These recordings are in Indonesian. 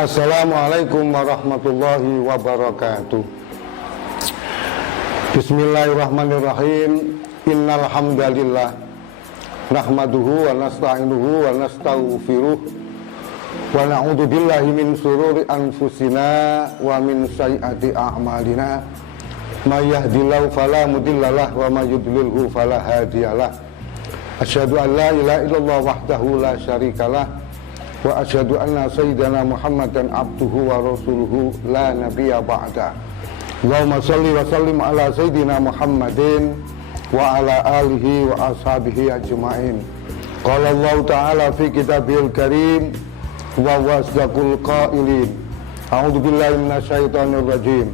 Assalamualaikum warahmatullahi wabarakatuh. Bismillahirrahmanirrahim. Innal hamdalillah nahmaduhu wa nasta'inuhu wa nastaghfiruh wa na'udzu billahi min shururi anfusina wa min sayyiati a'malina. May yahdihillahu fala mudhillalah wa may yudlilhu fala hadiyalah. Asyhadu an la ilaha illallah wahdahu la syarikalah wa asyhadu anna sayyidana Muhammadan abduhu wa rasuluhu la nabiyya ba'da. Allahumma shalli wa sallim ala sayyidina Muhammadin wa ala alihi wa ashabihi ajma'in. Qala Allah ta'ala fi kitabihil karim wa wasdaqul qailin. A'udzu billahi minasyaitonir rajim.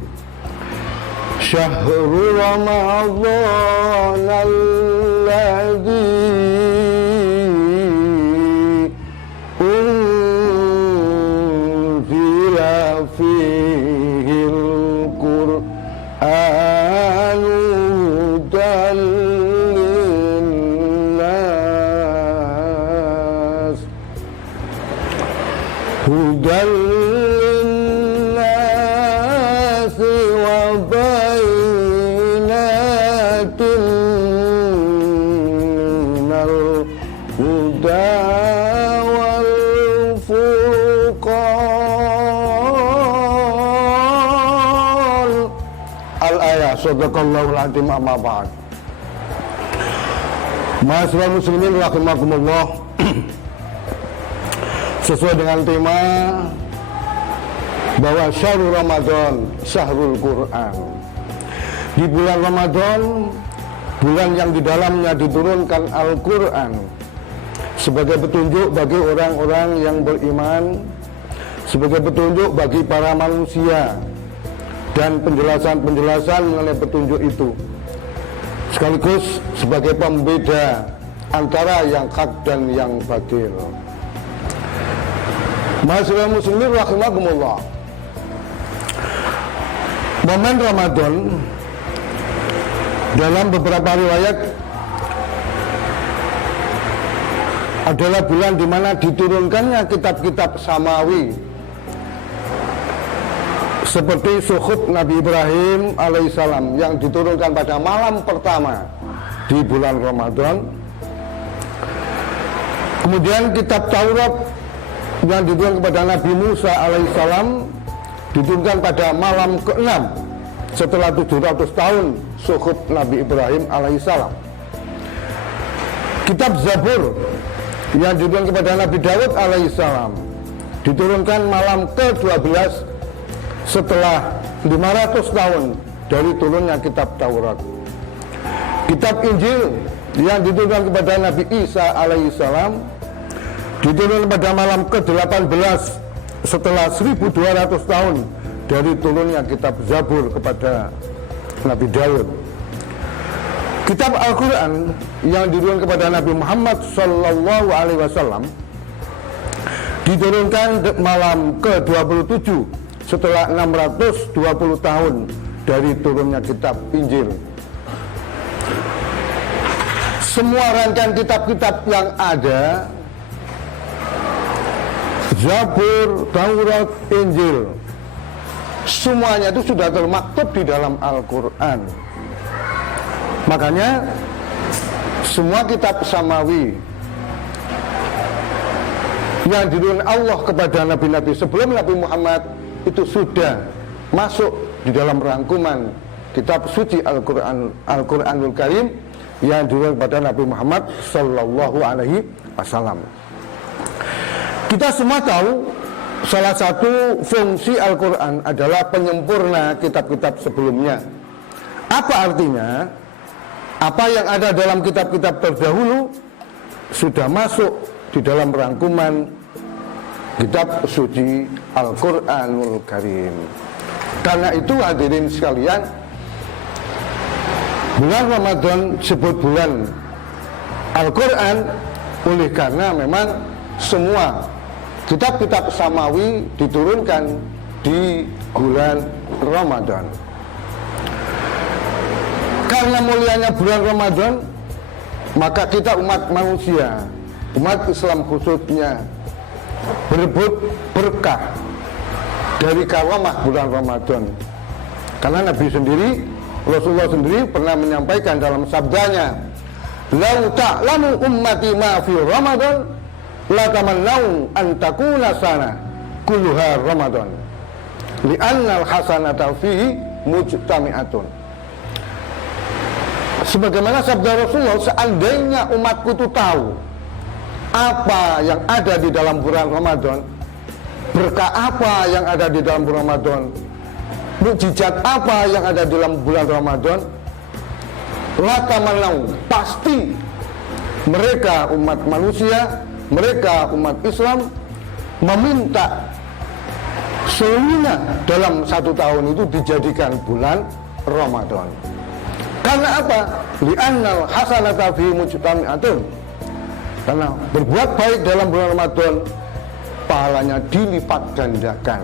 Syahrul Ramadhan alladzi fihil Qur'anu hudan linnas wa bayyinatin minal huda wal furqan. Al-ayah. Shadaqallahul azim. Amma ba'd. Ma'asyiral muslimin rahimakumullah. Sesuai dengan tema bahwa syahrul Ramadan syahrul Quran. Di bulan Ramadan, bulan yang di dalamnya diturunkan Al-Quran sebagai petunjuk bagi orang-orang yang beriman, sebagai petunjuk bagi para manusia, dan penjelasan-penjelasan mengenai petunjuk itu sekaligus sebagai pembeda antara yang hak dan yang batil. Ma'asyiral muslimin rahimakumullah. Momen Ramadan dalam beberapa riwayat adalah bulan di mana diturunkannya kitab-kitab samawi seperti suhuf Nabi Ibrahim alaihissalam yang diturunkan pada malam pertama di bulan Ramadan. Kemudian kitab Taurat yang diturunkan kepada Nabi Musa alaihissalam diturunkan pada malam ke-6 setelah 700 tahun suhuf Nabi Ibrahim alaihissalam. Kitab Zabur yang diturunkan kepada Nabi Daud alaihissalam diturunkan malam ke-12 setelah 500 tahun dari turunnya kitab Taurat. Kitab Injil yang diturunkan kepada Nabi Isa alaihissalam diturunkan pada malam ke-18 setelah 1200 tahun dari turunnya kitab Zabur kepada Nabi Daud. Kitab Al-Quran yang diturunkan kepada Nabi Muhammad sallallahu alaihi wasallam diturunkan malam ke-27 setelah 620 tahun dari turunnya kitab Injil. Semua rangkaian kitab-kitab yang ada, Zabur, Taurat, Injil, semuanya itu sudah termaktub di dalam Al-Quran. Makanya semua kitab samawi yang diturunkan Allah kepada nabi-nabi sebelum Nabi Muhammad itu sudah masuk di dalam rangkuman kitab suci Al-Quranul Karim yang diturunkan kepada Nabi Muhammad sallallahu alaihi wasallam. Kita semua tahu salah satu fungsi Al-Quran adalah penyempurna kitab-kitab sebelumnya. Apa artinya? Apa yang ada dalam kitab-kitab terdahulu sudah masuk di dalam rangkuman kitab suci Al-Quranul Karim. Karena itu hadirin sekalian, bulan Ramadan disebut bulan Al-Quran oleh karena memang semua kitab-kitab samawi diturunkan di bulan Ramadan. Karena mulianya bulan Ramadan, maka kita umat manusia, umat Islam khususnya, berebut berkah dari karamah bulan Ramadan. Karena Nabi sendiri, Rasulullah sendiri pernah menyampaikan dalam sabdanya, "Lau ta'lamu ummati ma fi Ramadan, la tamannau an takuna sana kulluha Ramadan. Li'anna al-hasanata fihi mujtami'atun." Sebagaimana sabda Rasulullah, seandainya umatku itu tahu apa yang ada di dalam bulan Ramadan, berkah apa yang ada di dalam bulan Ramadan, mukjizat apa yang ada di dalam bulan Ramadan, latamanau, pasti mereka umat manusia, mereka umat Islam meminta seluruhnya dalam satu tahun itu dijadikan bulan Ramadan. Karena apa? Li'annal hasanata fi mujtami'atun. Karena berbuat baik dalam bulan Ramadan, pahalanya dilipat gandakan.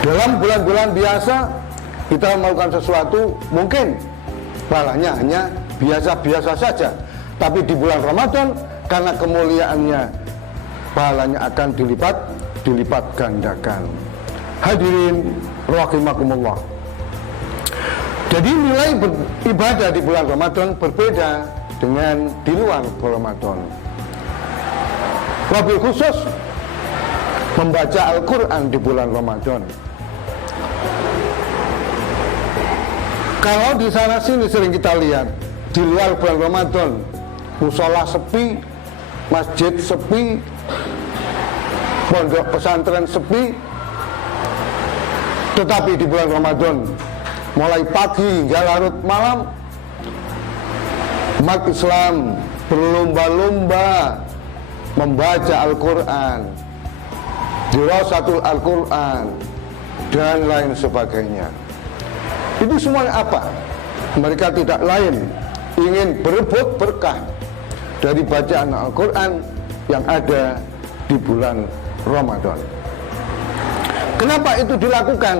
Dalam bulan-bulan biasa kita melakukan sesuatu, mungkin pahalanya hanya biasa-biasa saja. Tapi di bulan Ramadan, karena kemuliaannya, pahalanya akan dilipat gandakan. Hadirin rahimakumullah. Jadi nilai beribadah di bulan Ramadan berbeda dengan di luar Ramadan. Wabil khusus membaca Al-Quran di bulan Ramadan. Kalau di sana sini sering kita lihat, di luar bulan Ramadan, musola sepi, masjid sepi, pondok pesantren sepi. Tetapi di bulan Ramadan, mulai pagi hingga larut malam, umat Islam berlomba-lomba membaca Al-Quran, dirasatul Al-Quran, dan lain sebagainya. Itu semuanya apa? Mereka tidak lain ingin berebut berkah dari bacaan Al-Quran yang ada di bulan Ramadan. Kenapa itu dilakukan?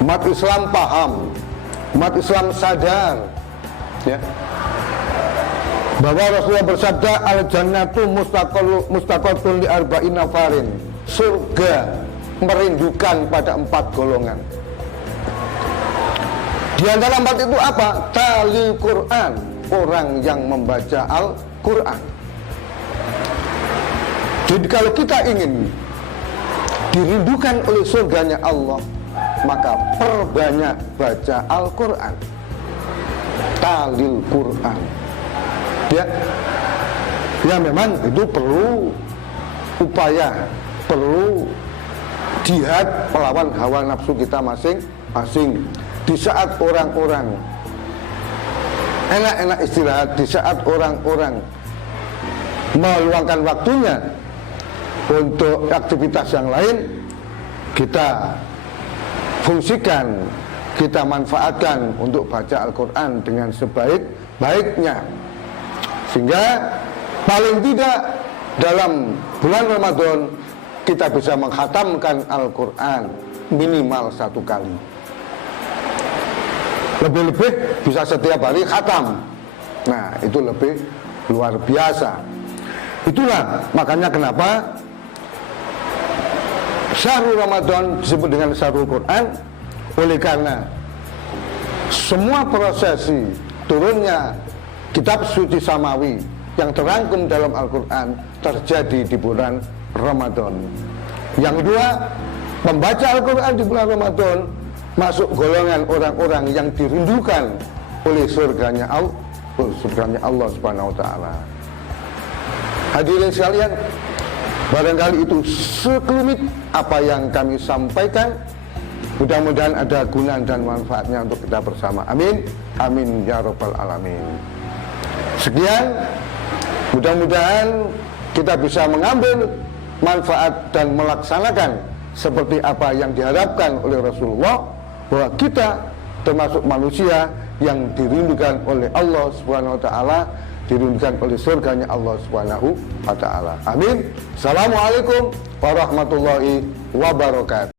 Umat Islam paham, umat Islam sadar, ya, bahwa Rasulullah bersabda, al-jannatu mustaqatun li arba'ina farin. Surga merindukan pada 4 golongan. Di antara 4 itu apa? Tali Quran, orang yang membaca Al-Quran. Jadi kalau kita ingin dirindukan oleh surganya Allah, maka perbanyak baca Al-Quran. Talil Quran. Ya memang itu perlu upaya, perlu jihad melawan hawa nafsu kita masing-masing. Di saat orang-orang enak-enak istirahat, di saat orang-orang meluangkan waktunya untuk aktivitas yang lain, kita fungsikan, kita manfaatkan untuk baca Al-Quran dengan sebaik-baiknya. Sehingga paling tidak dalam bulan Ramadan kita bisa menghatamkan Al-Quran minimal 1 kali. Lebih-lebih bisa setiap hari khatam. Nah, itu lebih luar biasa. Itulah makanya kenapa Syahrul Ramadan disebut dengan Syahrul Quran, oleh karena semua prosesi turunnya kitab suci samawi yang terangkum dalam Al-Quran terjadi di bulan Ramadan. Yang kedua, membaca Al-Quran di bulan Ramadan masuk golongan orang-orang yang dirindukan oleh surganya Allah Subhanahu wa taala. Hadirin sekalian, barangkali itu sekelumit apa yang kami sampaikan. Mudah-mudahan ada guna dan manfaatnya untuk kita bersama. Amin. Amin ya rabbal alamin. Sekian, mudah-mudahan kita bisa mengambil manfaat dan melaksanakan seperti apa yang diharapkan oleh Rasulullah, bahwa kita termasuk manusia yang dirindukan oleh Allah Subhanahu wa taala, dirindukan oleh surganya Allah Subhanahu wa taala. Amin. Assalamualaikum warahmatullahi wabarakatuh.